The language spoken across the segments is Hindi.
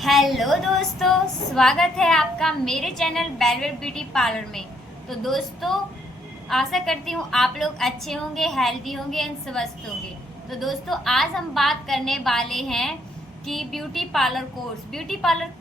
हेलो दोस्तों, स्वागत है आपका मेरे चैनल बेलवेट ब्यूटी पार्लर में। तो दोस्तों, आशा करती हूँ आप लोग अच्छे होंगे, हेल्दी होंगे एंड स्वस्थ होंगे। तो दोस्तों, आज हम बात करने वाले हैं कि ब्यूटी पार्लर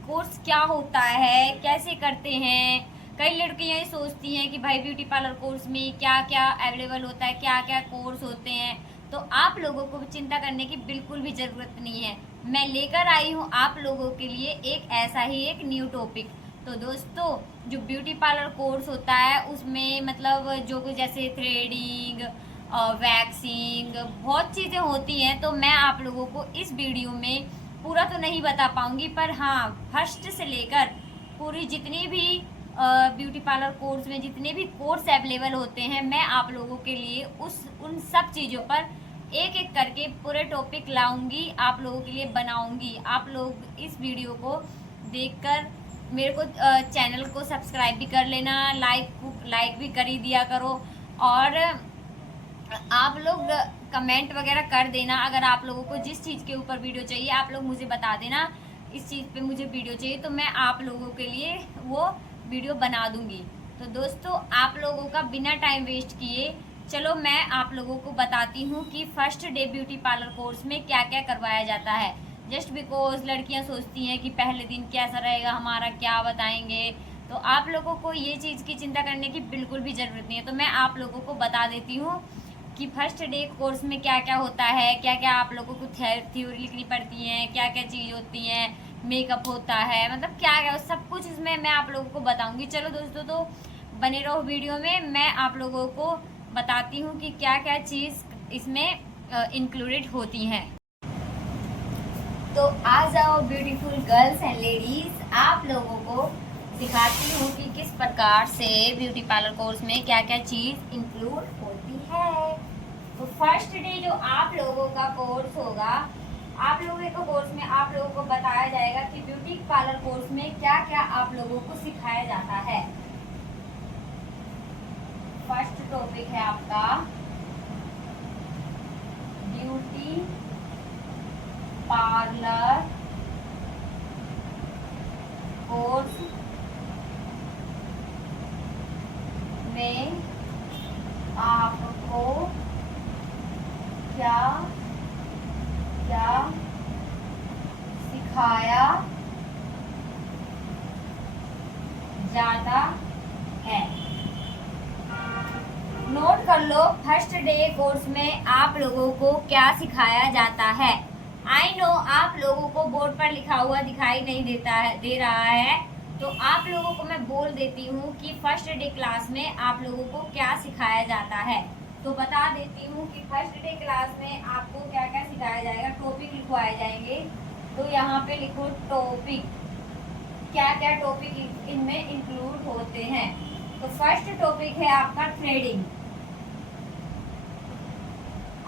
कोर्स क्या होता है, कैसे करते हैं। कई लड़कियां ये सोचती हैं कि भाई ब्यूटी पार्लर कोर्स में क्या क्या अवेलेबल होता है, क्या क्या कोर्स होते हैं। तो आप लोगों को चिंता करने की बिल्कुल भी ज़रूरत नहीं है। मैं लेकर आई हूँ आप लोगों के लिए एक ऐसा ही एक न्यू टॉपिक। तो दोस्तों, जो ब्यूटी पार्लर कोर्स होता है उसमें मतलब जो कुछ जैसे थ्रेडिंग, वैक्सिंग, बहुत चीज़ें होती हैं। तो मैं आप लोगों को इस वीडियो में पूरा तो नहीं बता पाऊँगी, पर हाँ, फर्स्ट से लेकर पूरी जितनी भी ब्यूटी पार्लर कोर्स में जितने भी कोर्स अवेलेबल होते हैं, मैं आप लोगों के लिए उन सब चीज़ों पर एक एक करके पूरे टॉपिक लाऊंगी, आप लोगों के लिए बनाऊंगी। आप लोग इस वीडियो को देखकर मेरे को चैनल को सब्सक्राइब भी कर लेना, लाइक भी कर ही दिया करो। और आप लोग कमेंट वगैरह कर देना। अगर आप लोगों को जिस चीज़ के ऊपर वीडियो चाहिए आप लोग मुझे बता देना, इस चीज़ पे मुझे वीडियो चाहिए, तो मैं आप लोगों के लिए वो वीडियो बना दूंगी। तो दोस्तों, आप लोगों का बिना टाइम वेस्ट किए चलो मैं आप लोगों को बताती हूँ कि first day beauty parlour course में क्या क्या करवाया जाता है। जस्ट बिकॉज लड़कियाँ सोचती हैं कि पहले दिन कैसा रहेगा हमारा, क्या बताएंगे। तो आप लोगों को ये चीज़ की चिंता करने की बिल्कुल भी ज़रूरत नहीं है। तो मैं आप लोगों को बता देती हूँ कि फर्स्ट डे कोर्स में क्या क्या होता है, क्या क्या आप लोगों को थ्योरी लिखनी पड़ती है, क्या क्या चीज़ होती है, मेकअप होता है, मतलब क्या क्या सब कुछ इसमें मैं आप लोगों को बताऊंगी। चलो दोस्तों, तो बने रहो वीडियो में। मैं आप लोगों को बताती हूँ कि क्या क्या चीज़ इसमें इंक्लूडेड होती हैं। तो आ जाओ ब्यूटीफुल गर्ल्स एंड लेडीज, आप लोगों को दिखाती हूँ कि किस प्रकार से ब्यूटी पार्लर कोर्स में क्या क्या चीज़ इंक्लूड होती है। तो फर्स्ट डे जो आप लोगों का कोर्स होगा, आप लोगों के कोर्स में आप लोगों को बताया जाएगा कि ब्यूटी पार्लर कोर्स में क्या क्या आप लोगों को सिखाया जाता है। फर्स्ट टॉपिक है आपका ब्यूटी पार्लर कोर्स में आपको क्या क्या सिखाया जाता है। नोट कर लो, फर्स्ट डे कोर्स में आप लोगों को क्या सिखाया जाता है। आई नो आप लोगों को बोर्ड पर लिखा हुआ दिखाई नहीं दे रहा है, तो आप लोगों को मैं बोल देती हूँ कि फर्स्ट डे क्लास में आप लोगों को क्या सिखाया जाता है। तो बता देती हूँ कि फर्स्ट डे क्लास में आपको क्या क्या सिखाया जाएगा। टॉपिक लिखवाए जाएंगे, तो यहाँ पे लिखो टॉपिक, क्या क्या टॉपिक इनमें इंक्लूड होते हैं। तो फर्स्ट टॉपिक है आपका थ्रेडिंग।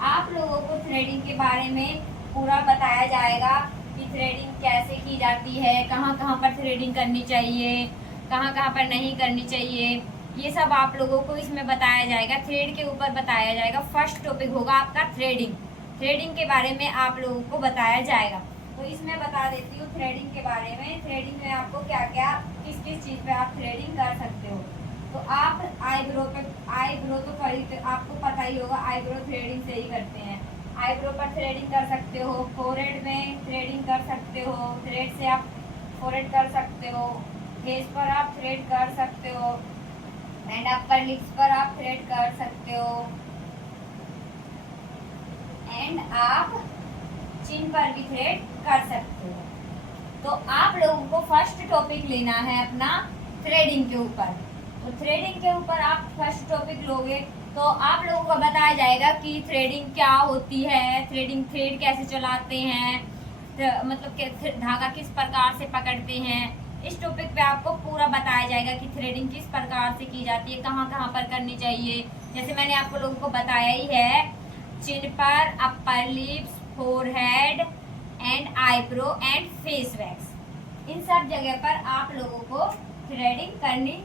आप लोगों को थ्रेडिंग के बारे में पूरा बताया जाएगा कि थ्रेडिंग कैसे की जाती है, कहाँ कहाँ पर थ्रेडिंग करनी चाहिए, कहाँ कहाँ पर नहीं करनी चाहिए, ये सब आप लोगों को इसमें बताया जाएगा। थ्रेड के ऊपर बताया जाएगा। फर्स्ट टॉपिक होगा आपका थ्रेडिंग। थ्रेडिंग के बारे में आप लोगों को बताया जाएगा। तो इसमें बता देती हूँ थ्रेडिंग के बारे में। थ्रेडिंग में आपको क्या क्या किस किस चीज़ पे आप थ्रेडिंग कर सकते हो। तो आप आईब्रो तो आपको पता ही होगा, आईब्रो थ्रेडिंग से ही करते हैं। आईब्रो पर थ्रेडिंग कर सकते हो, फोरहेड में थ्रेडिंग कर सकते हो, थ्रेड से आप फोरहेड कर सकते हो, फेस पर आप थ्रेड कर सकते हो, एंड अपर लिप्स पर आप थ्रेड कर सकते हो, एंड आप चिन पर भी थ्रेड कर सकते हो। तो आप लोगों को फर्स्ट टॉपिक लेना है अपना थ्रेडिंग के ऊपर। तो थ्रेडिंग के ऊपर आप फर्स्ट टॉपिक लोगे तो आप लोगों को बताया जाएगा कि थ्रेडिंग क्या होती है, थ्रेड कैसे चलाते हैं, मतलब धागा किस प्रकार से पकड़ते हैं। इस टॉपिक पे आपको पूरा बताया जाएगा कि थ्रेडिंग किस प्रकार से की जाती है, कहाँ कहाँ पर करनी चाहिए। जैसे मैंने आपको लोगों को बताया ही है, चिन पर, upper lips, forehead and eyebrow and face wax, इन सब जगह पर आप लोगों को थ्रेडिंग करनी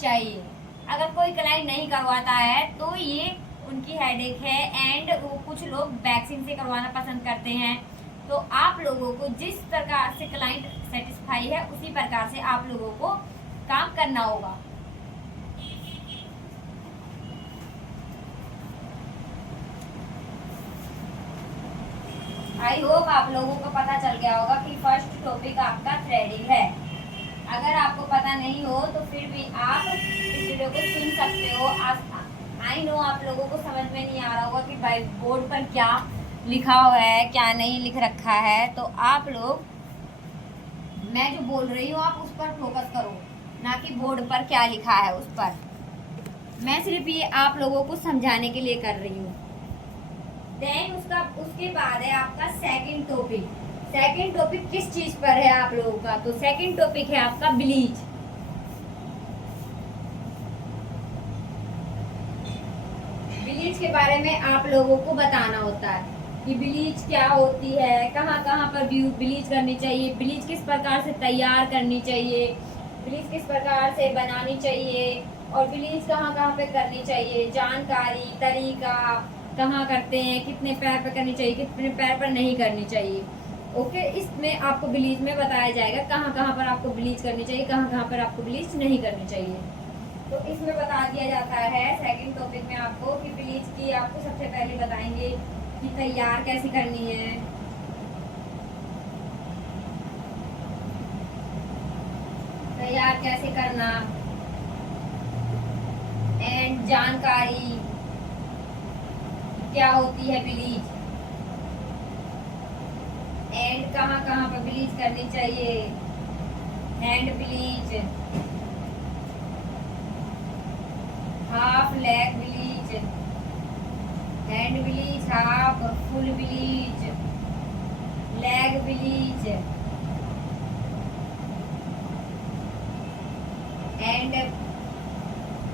चाहिए। अगर कोई क्लाइंट नहीं करवाता है तो ये उनकी हेडेक है। एंड वो कुछ लोग वैक्सिंग से करवाना पसंद करते हैं, तो आप लोगों को जिस प्रकार से क्लाइंट सेटिस्फाई है उसी प्रकार से आप लोगों को काम करना होगा। आई होप आप लोगों को पता चल गया होगा कि फर्स्ट टॉपिक आपका थ्रेडिंग है। अगर आपको पता नहीं हो तो फिर भी आप इस वीडियो को सुन सकते हो। आई नो आप लोगों को समझ में नहीं आ रहा होगा कि भाई बोर्ड पर क्या लिखा हुआ है क्या नहीं लिख रखा है, तो आप लोग मैं जो बोल रही हूँ आप उस पर फोकस करो, ना कि बोर्ड पर क्या लिखा है उस पर। मैं सिर्फ ये आप लोगों को समझाने के लिए कर रही हूँ। देन उसके बाद है आपका सेकंड टॉपिक। सेकंड टॉपिक किस चीज पर है आप लोगों का? तो सेकंड टॉपिक है आपका ब्लीच। ब्लीच के बारे में आप लोगों को बताना होता है कि ब्लीच क्या होती है, कहाँ कहाँ पर ब्लीच करनी चाहिए, ब्लीच किस प्रकार से तैयार करनी चाहिए, ब्लीच किस प्रकार से बनानी चाहिए और ब्लीच कहाँ कहाँ पे करनी चाहिए, जानकारी, तरीका, कहाँ करते हैं, कितने पैर पर करनी चाहिए, कितने पैर पर नहीं करनी चाहिए। ओके, इसमें आपको ब्लीच में बताया जाएगा कहाँ कहाँ पर आपको ब्लीच करनी चाहिए, कहाँ कहाँ पर आपको ब्लीच नहीं करनी चाहिए। तो इसमें बता दिया जाता है सेकंड टॉपिक में आपको कि ब्लीच की आपको सबसे पहले बताएंगे कि तैयार कैसे करनी है, तैयार कैसे करना, एंड जानकारी क्या होती है ब्लीच, एंड कहाँ कहाँ पर ब्लीच करनी चाहिए, hand bleach, half leg bleach, hand bleach, half, full bleach, leg bleach, and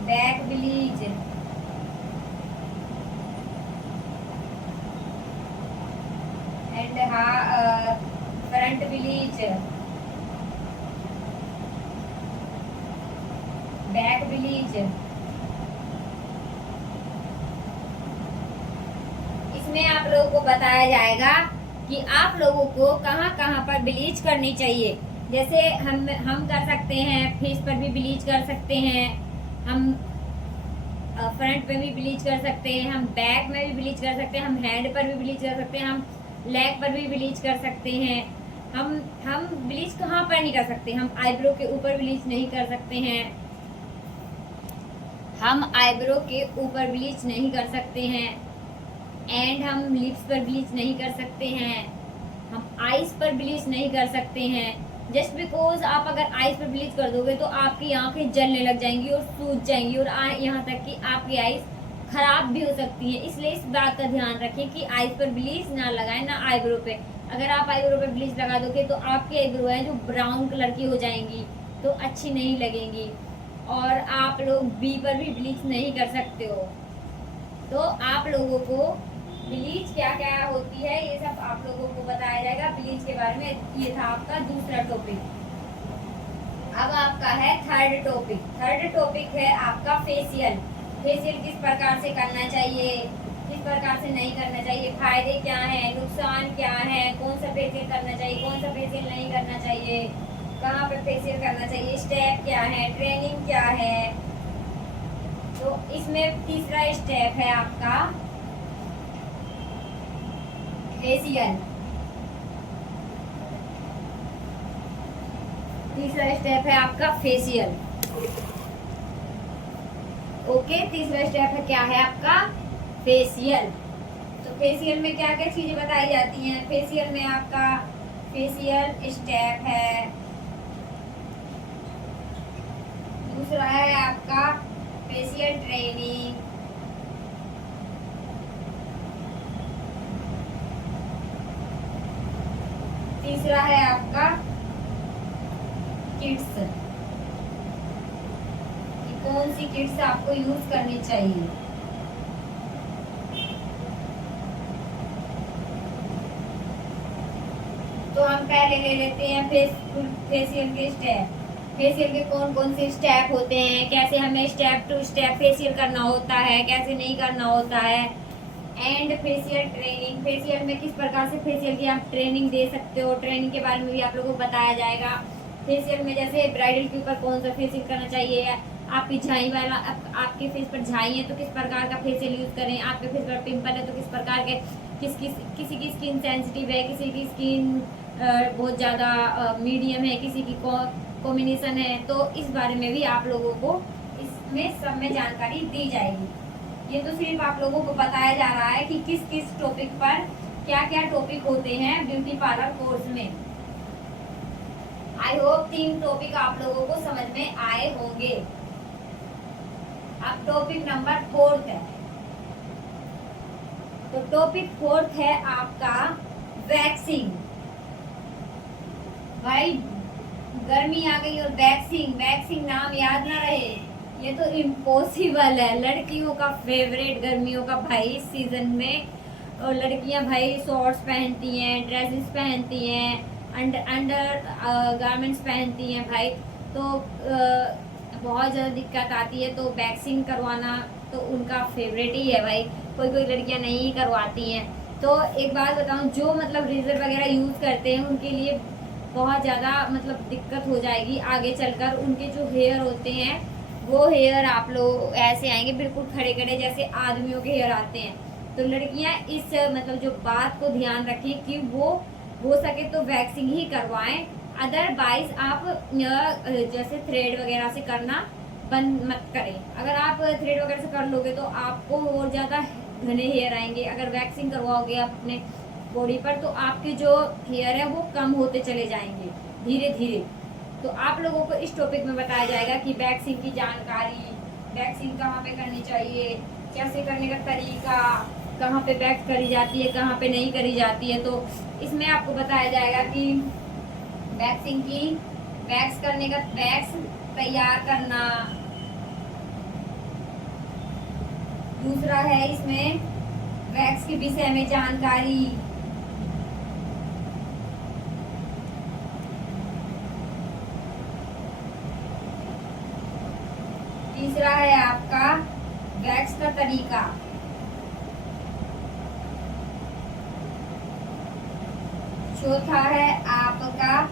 back bleach, and front bleach, back bleach. इसमें आप लोगों को बताया जाएगा कि आप लोगों को कहाँ कहाँ पर ब्लीच करनी चाहिए। जैसे हम कर सकते हैं फेस पर भी ब्लीच कर सकते हैं, हम फ्रंट पे भी ब्लीच कर सकते हैं, हम बैक में भी ब्लीच कर सकते हैं, हम हैंड पर भी ब्लीच कर सकते हैं, हम लेग पर भी ब्लीच कर सकते हैं। हम ब्लीच कहाँ पर नहीं कर सकते? हम आईब्रो के ऊपर ब्लीच नहीं कर सकते हैं, हम आईब्रो के ऊपर ब्लीच नहीं कर सकते हैं, एंड हम लिप्स पर ब्लीच नहीं कर सकते हैं, हम आईज पर ब्लीच नहीं कर सकते हैं। जस्ट बिकॉज आप अगर आईज पर ब्लीच कर दोगे तो आपकी आंखें जलने लग जाएंगी और सूज जाएंगी और यहाँ तक कि आपकी आईज खराब भी हो सकती है। इसलिए इस बात का ध्यान रखें कि आईज पर ब्लीच ना लगाएं, ना आईब्रो पे। अगर आप आईब्रो पे ब्लीच लगा दोगे तो आपकी आईब्रो है जो ब्राउन कलर की हो जाएंगी, तो अच्छी नहीं लगेंगी। और आप लोग बी पर भी ब्लीच नहीं कर सकते हो। तो आप लोगों को ब्लीच क्या क्या होती है ये सब आप लोगों को बताया जाएगा ब्लीच के बारे में। ये था आपका दूसरा टॉपिक। अब आपका है थर्ड टॉपिक। थर्ड टॉपिक है आपका फेशियल। फेशियल किस प्रकार से करना चाहिए, किस प्रकार से नहीं करना चाहिए, फायदे क्या हैं, नुकसान क्या है, कौन सा फेशियल करना चाहिए, कौन सा फेशियल नहीं करना चाहिए, कहाँ पे फेशियल करना चाहिए, स्टेप क्या है, ट्रेनिंग क्या है। तो इसमें तीसरा स्टेप है आपका फेशियल। तीसरा स्टेप है आपका फेशियल। ओके, तीसरा स्टेप है क्या है आपका फेशियल। तो फेशियल में क्या क्या चीजें बताई जाती हैं? फेशियल में आपका फेशियल स्टेप है, दूसरा है आपका फेशियल ट्रेनिंग, तीसरा है आपका किट्स, कि कौन सी किट्स आपको यूज करनी चाहिए। तो हम पहले ले लेते हैं फेशियल के स्टेप। फेशियल के कौन कौन से स्टेप होते हैं, कैसे हमें स्टेप टू स्टेप फेशियल करना होता है, कैसे नहीं करना होता है, एंड फेशियल ट्रेनिंग, फेशियल में किस प्रकार से फेशियल की आप ट्रेनिंग दे सकते हो, ट्रेनिंग के बारे में भी आप लोगों को बताया जाएगा। फेशियल में जैसे ब्राइडल के ऊपर कौन सा फेशियल करना चाहिए, आपकी झाई वाला आपके फेस पर झाई है तो किस प्रकार का फेशियल यूज करें, आपके फेस पर पिंपल है तो किस प्रकार के, किसी की स्किन सेंसिटिव है, किसी की स्किन बहुत ज़्यादा मीडियम है, किसी की कॉम्बिनेशन है, तो इस बारे में भी आप लोगों को इसमें सब में जानकारी दी जाएगी। ये तो सिर्फ आप लोगों को बताया जा रहा है कि किस किस टॉपिक पर क्या क्या टॉपिक होते हैं ब्यूटी पार्लर कोर्स में। आई होप 3 टॉपिक आप लोगों को समझ में आए होंगे। अब टॉपिक नंबर 4 है, तो टॉपिक 4 है आपका वैक्सिंग। भाई गर्मी आ गई और वैक्सिंग नाम याद ना रहे, ये तो इम्पॉसिबल है। लड़कियों का फेवरेट गर्मियों का भाई इस सीजन में, और लड़कियां भाई शॉर्ट्स पहनती हैं, ड्रेसेस पहनती हैं, अंडर गारमेंट्स पहनती हैं भाई, तो बहुत ज़्यादा दिक्कत आती है। तो वैक्सिंग करवाना तो उनका फेवरेट ही है भाई, कोई कोई लड़कियां नहीं करवाती हैं। तो एक बात बताऊं, जो मतलब रेजर वगैरह यूज़ करते हैं उनके लिए बहुत ज़्यादा मतलब दिक्कत हो जाएगी आगे चलकर। उनके जो हेयर होते हैं वो हेयर आप लोग ऐसे आएंगे बिल्कुल खड़े खड़े जैसे आदमियों के हेयर आते हैं। तो लड़कियां इस मतलब जो बात को ध्यान रखें कि वो हो सके तो वैक्सिंग ही करवाएं, अदरवाइज आप जैसे थ्रेड वगैरह से करना बंद मत करें। अगर आप थ्रेड वगैरह से कर लोगे तो आपको और ज़्यादा घने हेयर आएंगे। अगर वैक्सिंग करवाओगे आप अपने बॉडी पर तो आपके जो हेयर है वो कम होते चले जाएंगे धीरे धीरे। तो आप लोगों को इस टॉपिक में बताया जाएगा कि वैक्सिंग की जानकारी, वैक्सिंग कहाँ पे करनी चाहिए, कैसे करने का तरीका, कहाँ पे वैक्स करी जाती है, कहाँ पे नहीं करी जाती है। तो इसमें आपको बताया जाएगा कि वैक्सिंग की, वैक्स करने का, वैक्स तैयार करना। दूसरा है इसमें वैक्स के विषय में जानकारी। तीसरा है आपका वैक्स का तरीका। चौथा है आपका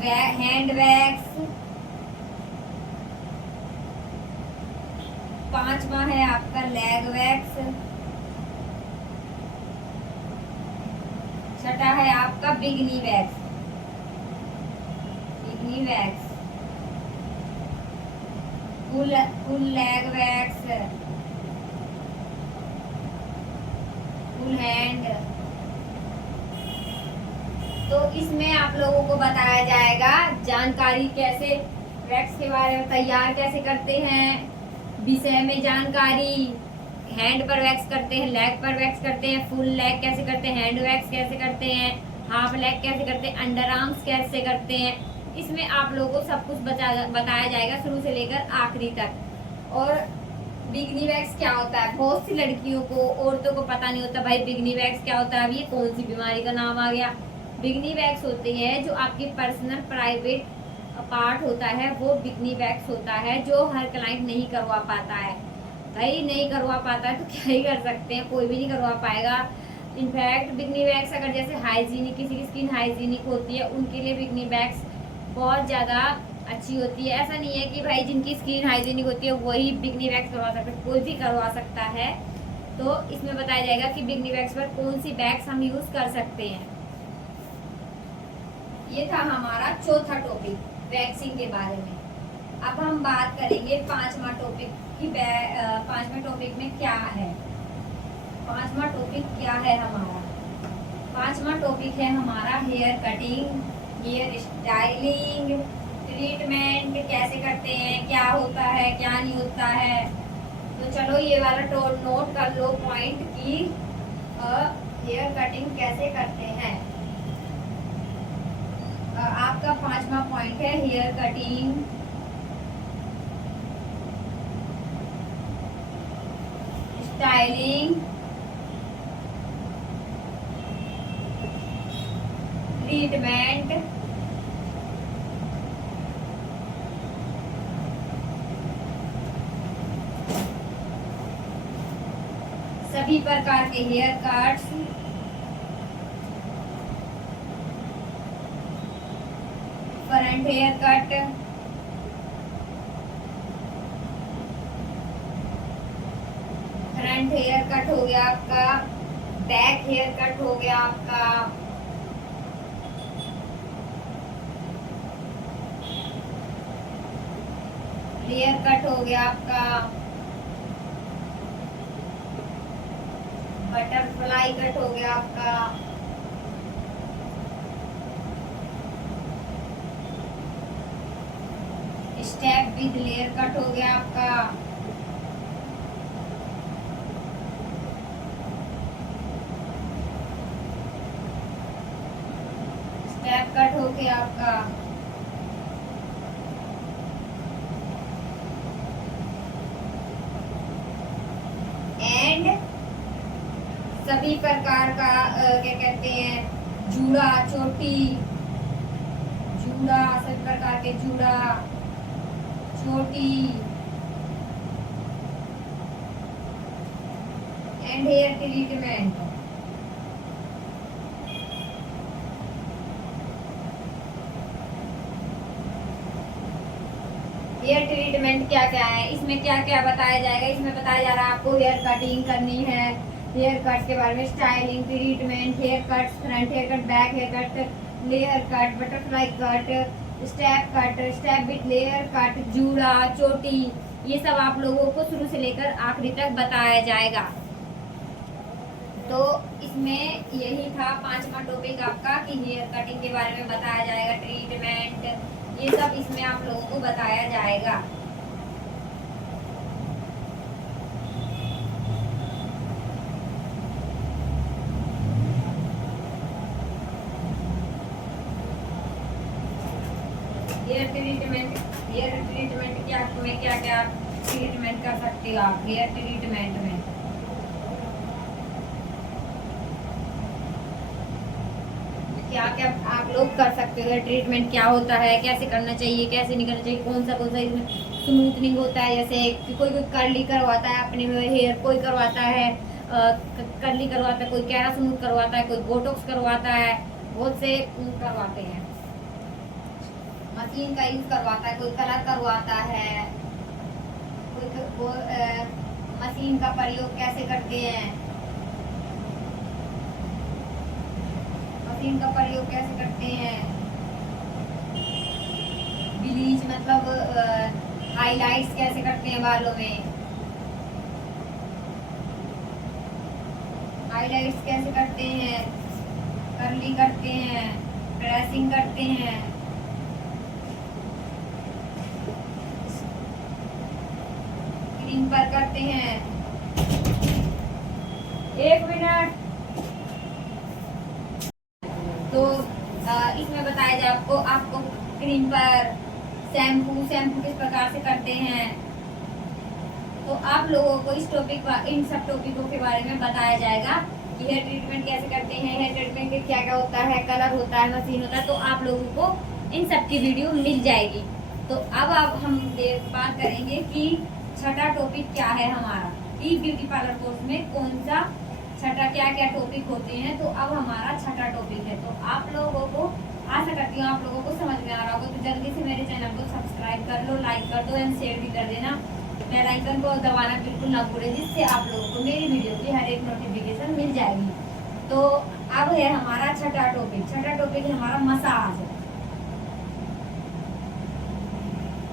हैंड वैक्स। पांचवा है आपका लेग वैक्स। छठा है आपका bikini wax, bikini wax, full leg wax, full hand. तो इसमें आप लोगों को बताया जाएगा जानकारी, कैसे वैक्स के बारे में तैयार कैसे करते हैं, विषय में जानकारी। हैंड पर वैक्स करते हैं, लेग पर वैक्स करते हैं, फुल लेग कैसे करते हैं, हैंड वैक्स कैसे करते हैं, हाफ लेग कैसे करते हैं, अंडर आर्म्स कैसे करते हैं। इसमें आप लोगों को सब कुछ बताया जाएगा शुरू से लेकर आखिरी तक। और बिगनी वैक्स क्या होता है, बहुत सी लड़कियों को, औरतों को पता नहीं होता भाई बिगनी वैक्स क्या होता है। अब ये कौन सी बीमारी का नाम आ गया। बिगनी वैक्स होती है जो आपकी पर्सनल प्राइवेट पार्ट होता है, वो बिगनी वैक्स होता है, जो हर क्लाइंट नहीं करवा पाता है। भाई नहीं करवा पाता है तो क्या ही कर सकते हैं, कोई भी नहीं करवा पाएगा। इनफैक्ट बिगनी वैक्स अगर जैसे हाइजीनिक, किसी की स्किन हाइजीनिक होती है उनके लिए बिगनी वैक्स बहुत ज़्यादा अच्छी होती है। ऐसा नहीं है कि भाई जिनकी स्किन हाइजीनिक होती है वही बिगनी वैक्स करवा सकते हैं, कोई भी करवा सकता है। तो इसमें बताया जाएगा कि बिगनी वैक्स पर कौन सी वैक्स हम यूज़ कर सकते हैं। ये था हमारा चौथा टॉपिक वैक्सिंग के बारे में। अब हम बात करेंगे पांचवा टॉपिक की। पांचवा टॉपिक में क्या है, पांचवा टॉपिक क्या है हमारा, पांचवा टॉपिक है हमारा hair cutting, hair styling, treatment कैसे करते हैं, क्या होता है क्या नहीं होता है। तो चलो ये वाला नोट कर लो पॉइंट की हेयर कटिंग कैसे करते हैं। आपका पांचवा पॉइंट है हेयर कटिंग, स्टाइलिंग, ट्रीटमेंट, सभी प्रकार के hair cuts, front hair cut, front hair cut हो गया आपका, बैक हेयर कट हो गया आपका, लेयर कट हो गया आपका, बटरफ्लाई कट हो गया आपका, स्टेप विद लेयर कट हो गया आपका, स्टेप कट हो गया आपका, एंड सभी प्रकार का क्या कहते हैं, जूड़ा, चोटी, जूड़ा, सभी प्रकार के जूड़ा, चोटी and hair treatment. Hair treatment क्या क्या है, इसमें क्या क्या बताया जाएगा, इसमें बताया जा रहा है आपको हेयर कटिंग करनी है, हेयर कट के बारे में, styling, treatment, hair cut, front hair cut, back hair cut, layer cut, butterfly cut, cut, step with layer cut, जूड़ा, चोटी, ये सब आप लोगों को शुरू से लेकर आखिरी तक बताया जाएगा। तो इसमें यही था 5वां टॉपिक आपका कि हेयर कटिंग के बारे में बताया जाएगा, ट्रीटमेंट, ये सब इसमें आप लोगों को बताया जाएगा। हेयर ट्रीटमेंट क्या में क्या क्या ट्रीटमेंट कर सकते हो आप हेयर ट्रीटमेंट में। क्या क्या आप लोग कर सकते हो, ट्रीटमेंट क्या होता है, कैसे करना चाहिए, कैसे नहीं करना चाहिए, कौन सा इसमें स्मूथनिंग होता है, जैसे कोई कर्ली करवाता है अपने हेयर, कोई करवाता है कर्ली करवाता है, कोई कैरा स्मूथ करवाता है, कोई बोटॉक्स करवाता है, बहुत से करवाते हैं, मशीन का यूज करवाता है, कोई कलर करवाता है, कोई मशीन का प्रयोग कैसे करते हैं, मशीन का प्रयोग कैसे करते हैं, ब्लीच मतलब हाइलाइट्स कैसे करते हैं बालों में, हाइलाइट्स कैसे करते हैं, कर्ली करते हैं, ड्रेसिंग करते हैं, पर करते हैं। 1 मिनट। तो इसमें बताया जाए आपको क्रीम पर शैम्पू किस प्रकार से करते हैं। तो आप लोगों को इस टॉपिक इन सब टॉपिकों के बारे में बताया जाएगा कि हेयर ट्रीटमेंट कैसे करते हैं, हेयर ट्रीटमेंट में क्या क्या होता है, कलर होता है, मशीन होता है, तो आप लोगों को इन सब की वीडियो मिल जाएगी। तो अब हम बात करेंगे कि छठा टॉपिक क्या है हमारा, कि ब्यूटी पार्लर कोर्स में कौन सा छठा क्या क्या टॉपिक होते हैं। तो अब हमारा छठा टॉपिक है। तो आप लोगों को आशा करती हूँ आप लोगों को समझ में आ रहा होगा। तो जल्दी से मेरे चैनल को सब्सक्राइब कर लो, लाइक कर दो एंड शेयर भी कर देना। बेल आइकन को दबाना बिल्कुल ना भूलें, जिससे आप लोगों को मेरी वीडियो की हर एक नोटिफिकेशन मिल जाएगी। तो अब है हमारा छठा टॉपिक। छठा टॉपिक है हमारा मसाज।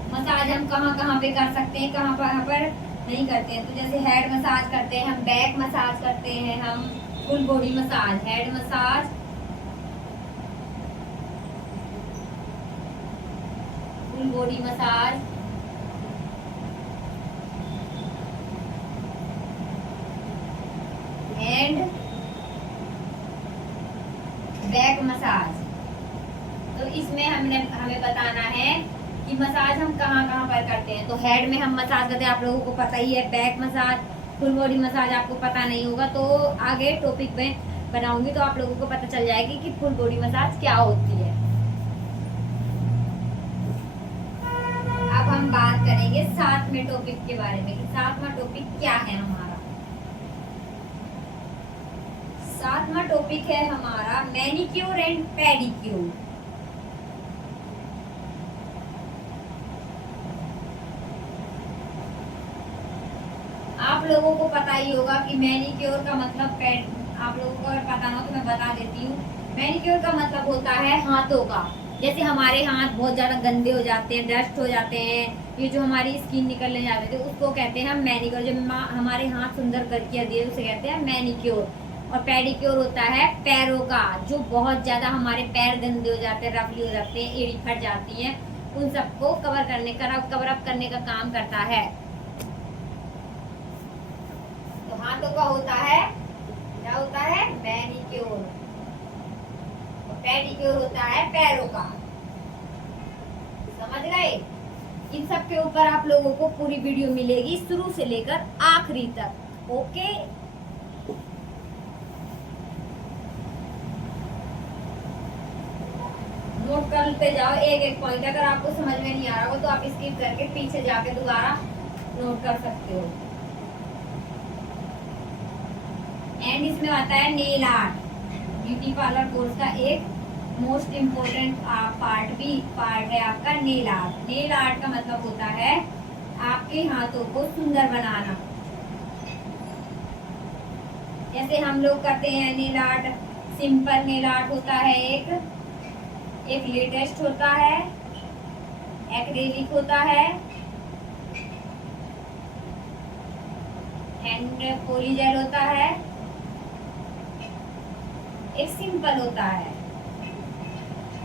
मसाज हम कहाँ पे कर सकते हैं, कहाँ पर नहीं करते हैं। तो जैसे हेड मसाज करते हैं हम, बैक मसाज करते हैं हम, full body massage, head massage, full body massage, and back massage. तो इसमें हमें बताना है कि मसाज हम कहाँ पर करते हैं। तो हेड में हम मसाज करते हैं, आप लोगों को पता ही है। Back massage, full body massage आपको पता नहीं होगा, तो आगे टॉपिक में बनाऊंगी तो आप लोगों को पता चल जाएगी कि फुल बॉडी मसाज क्या होती है। अब हम बात करेंगे 7वें टॉपिक के बारे में कि 7वां टॉपिक क्या है हमारा। सातवां टॉपिक है हमारा मैनिक्योर एंड पेडिक्योर। आप लोगों को पता ही होगा कि मैनिक्योर का मतलब आप लोगों को अगर पता ना हो तो मैं बता देती हूँ। मैनिक्योर का मतलब होता है हाथों का। जैसे हमारे हाथ बहुत ज्यादा गंदे हो जाते हैं, डस्ट हो जाते हैं, ये जो हमारी स्किन निकलने जाते थे उसको कहते हैं हम मैनिक्योर। जब हमारे हाथ सुंदर करके दिए उसे कहते हैं मैनिक्योर। और पेडिक्योर होता है पैरों का, जो बहुत ज्यादा हमारे पैर गंदे हो जाते हैं, रफली हो जाते हैं, एड़ी फट जाती है, उन सबको कवर अप करने का काम करता है। तो हाथों का होता है, क्या होता है, मैनिक्योर। और पेडिक्योर होता है पैरों का। समझ गए? इन सब के ऊपर आप लोगों को पूरी वीडियो मिलेगी शुरू से लेकर आखिरी तक। ओके, नोट करते जाओ एक एक पॉइंट। अगर आपको समझ में नहीं आ रहा हो तो आप स्किप करके पीछे जाके दोबारा नोट कर सकते हो। एंड इसमें आता है nail art, beauty parlour course का एक मोस्ट इम्पोर्टेंट पार्ट है आपका नेल आर्ट। नेल आर्ट का मतलब होता है आपके हाथों को सुंदर बनाना। जैसे हम लोग करते हैं nail art, simple nail art होता है, एक लेटेस्ट होता है, एक्रेलिक होता है, एंड पॉलीजेल होता है, एक सिंपल होता है,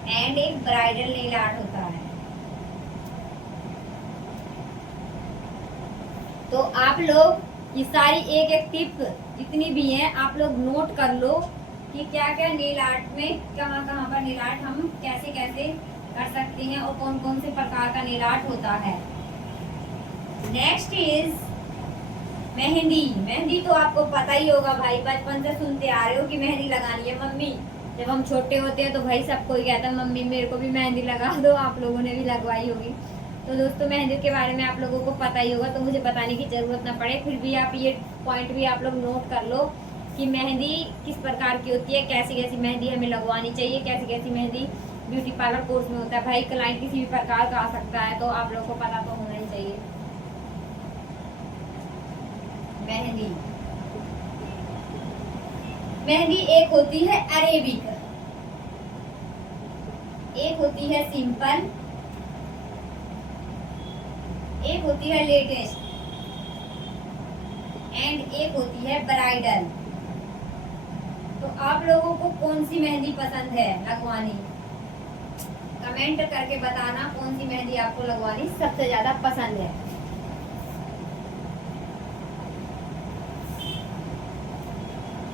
एंड एक ब्राइडल नेल आर्ट होता है। तो आप लोग ये सारी एक एक टिप जितनी भी हैं आप लोग नोट कर लो कि क्या क्या नेल आर्ट में कहाँ कहाँ पर नेल आर्ट हम कैसे कैसे कर सकते हैं और कौन कौन से प्रकार का नेल आर्ट होता है। Next is mehndi. मेहंदी तो आपको पता ही होगा भाई, बचपन से सुनते आ रहे हो कि मेहंदी लगानी है मम्मी। जब हम छोटे होते हैं तो भाई सबको ही कहता है मम्मी मेरे को भी मेहंदी लगा दो। आप लोगों ने भी लगवाई होगी। तो दोस्तों मेहंदी के बारे में आप लोगों को पता ही होगा, तो मुझे बताने की जरूरत ना पड़े। फिर भी आप ये पॉइंट भी आप लोग नोट कर लो कि मेहंदी किस प्रकार की होती है, कैसी कैसी मेहंदी हमें लगवानी चाहिए, कैसी कैसी मेहंदी ब्यूटी पार्लर कोर्स में होता है। भाई क्लाइंट किसी भी प्रकार का आ सकता है, तो आप लोगों को पता तो होना ही चाहिए। मेहंदी मेहंदी एक होती है अरेबिक, एक होती है सिंपल, एक होती है लेटेस्ट, एंड एक होती है ब्राइडल। तो आप लोगों को कौन सी मेहंदी पसंद है लगवानी, कमेंट करके बताना कौन सी मेहंदी आपको लगवानी सबसे ज्यादा पसंद है।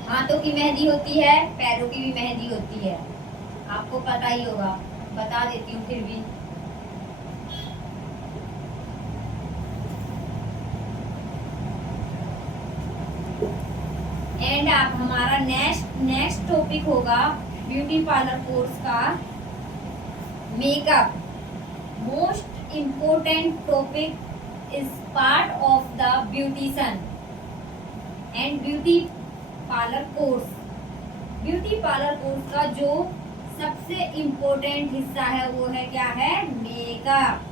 हाथों की मेहंदी होती है, पैरों की भी मेहंदी होती है, आपको पता ही होगा, बता देती हूँ फिर भी। एंड आप हमारा नेक्स्ट टॉपिक होगा ब्यूटी पार्लर कोर्स का makeup. Most important topic is part of the beautician and beauty parlour course. Beauty parlour course का जो सबसे इम्पोर्टेंट हिस्सा है वो है क्या है, मेकअप।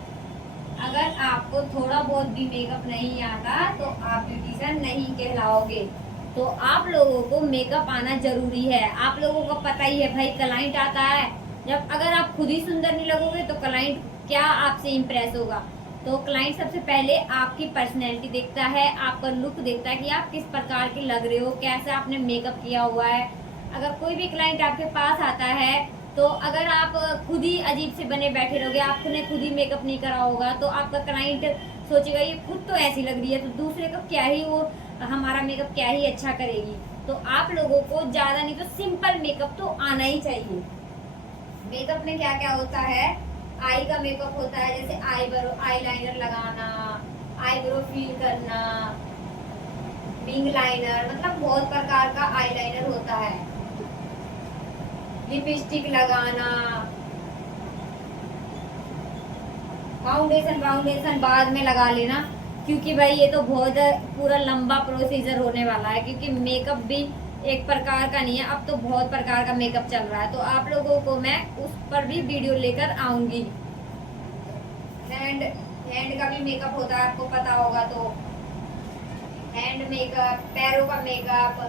अगर आपको थोड़ा बहुत भी मेकअप नहीं आता तो आप ब्यूटिशियन नहीं कहलाओगे। तो आप लोगों को मेकअप आना जरूरी है। आप लोगों को पता ही है भाई, क्लाइंट आता है जब, अगर आप खुद ही सुंदर नहीं लगोगे तो क्लाइंट क्या आपसे इम्प्रेस होगा। तो क्लाइंट सबसे पहले आपकी पर्सनैलिटी देखता है, आपका लुक देखता है कि आप किस प्रकार के लग रहे हो, कैसा आपने मेकअप किया हुआ है। अगर कोई भी क्लाइंट आपके पास आता है तो अगर आप खुद ही अजीब से बने बैठे रहोगे, आपने खुद ही मेकअप नहीं करा होगा, तो आपका क्लाइंट सोचेगा ये खुद तो ऐसी लग रही है तो दूसरे को क्या ही वो हमारा मेकअप क्या ही अच्छा करेगी। तो आप लोगों को ज़्यादा नहीं तो सिंपल मेकअप तो आना ही चाहिए। मेकअप में क्या क्या होता है, आई का मेकअप होता है, जैसे आई लाइनर लगाना, आईब्रो फिल करना, विंग लाइनर, मतलब बहुत प्रकार का आई लाइनर होता है, लिपस्टिक लगाना, फाउंडेशन बाद में लगा लेना, क्योंकि भाई ये तो बहुत पूरा लंबा प्रोसीजर होने वाला है, क्योंकि मेकअप भी एक प्रकार का नहीं है, अब तो बहुत प्रकार का मेकअप चल रहा है, तो आप लोगों को मैं उस पर भी वीडियो लेकर आऊंगी। हैंड का भी मेकअप होता है, आपको पता होगा, तो हैंड मेकअप, पैरों का मेकअप,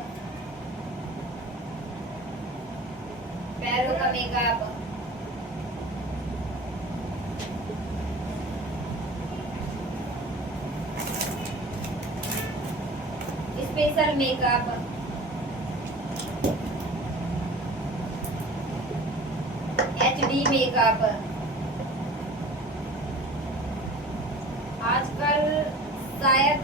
पैरों का makeup, special makeup, HD makeup. आजकल शायद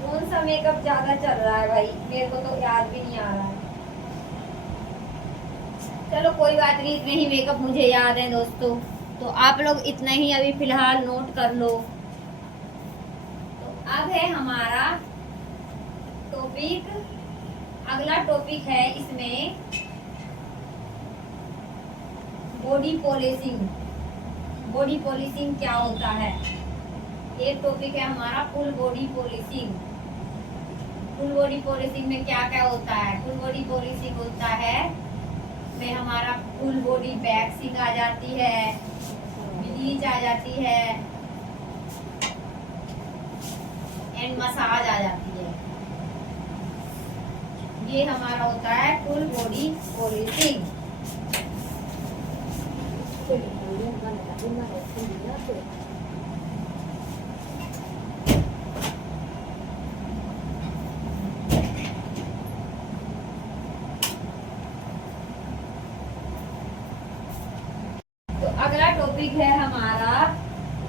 कौन सा मेकअप ज्यादा चल रहा है भाई, मेरे को तो याद भी नहीं आ रहा है। चलो कोई बात नहीं, इतने ही मेकअप मुझे याद है दोस्तों, तो आप लोग इतना ही अभी फिलहाल नोट कर लो। तो अब है हमारा टॉपिक, अगला टॉपिक है इसमें बॉडी पॉलिशिंग। बॉडी पॉलिशिंग क्या होता है, एक टॉपिक है हमारा full body polishing. Full body polishing में क्या क्या होता है? फुल बॉडी पॉलिशिंग होता है में हमारा फुल बॉडी वैक्सिंग आ जाती है, ब्लीच आ जाती है एंड मसाज आ जाती है। ये हमारा होता है फुल बॉडी पॉलिशिंग। तो अगला टॉपिक है हमारा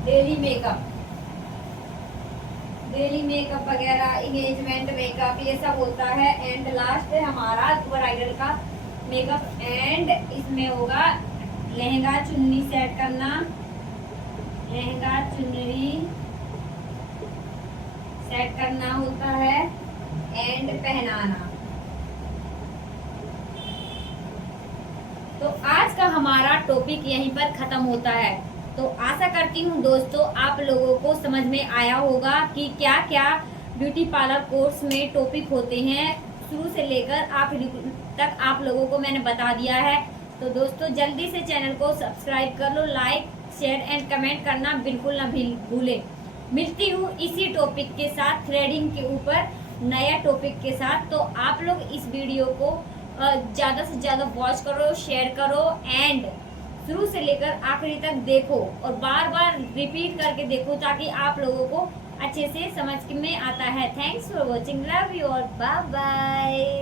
डेली मेकअप। डेली मेकअप वगैरह, इंगेजमेंट मेकअप, ये सब होता है। एंड लास्ट है हमारा ब्राइडल का मेकअप, एंड इसमें होगा लहंगा चुन्नी सेट करना, लहंगा चुन्नी सेट करना होता है एंड पहनाना। तो आज का हमारा टॉपिक यहीं पर खत्म होता है। तो आशा करती हूँ दोस्तों आप लोगों को समझ में आया होगा कि क्या क्या ब्यूटी पार्लर कोर्स में टॉपिक होते हैं, शुरू से लेकर आखिरी तक आप लोगों को मैंने बता दिया है। तो दोस्तों जल्दी से चैनल को सब्सक्राइब कर लो, लाइक शेयर एंड कमेंट करना बिल्कुल ना भूलें। मिलती हूँ इसी टॉपिक के साथ, थ्रेडिंग के ऊपर नया टॉपिक के साथ। तो आप लोग इस वीडियो को ज़्यादा से ज़्यादा वॉच करो, शेयर करो एंड शुरू से लेकर आखिरी तक देखो और बार बार रिपीट करके देखो, ताकि आप लोगों को अच्छे से समझ में आता है। Thanks for watching, love you और बाय बाय।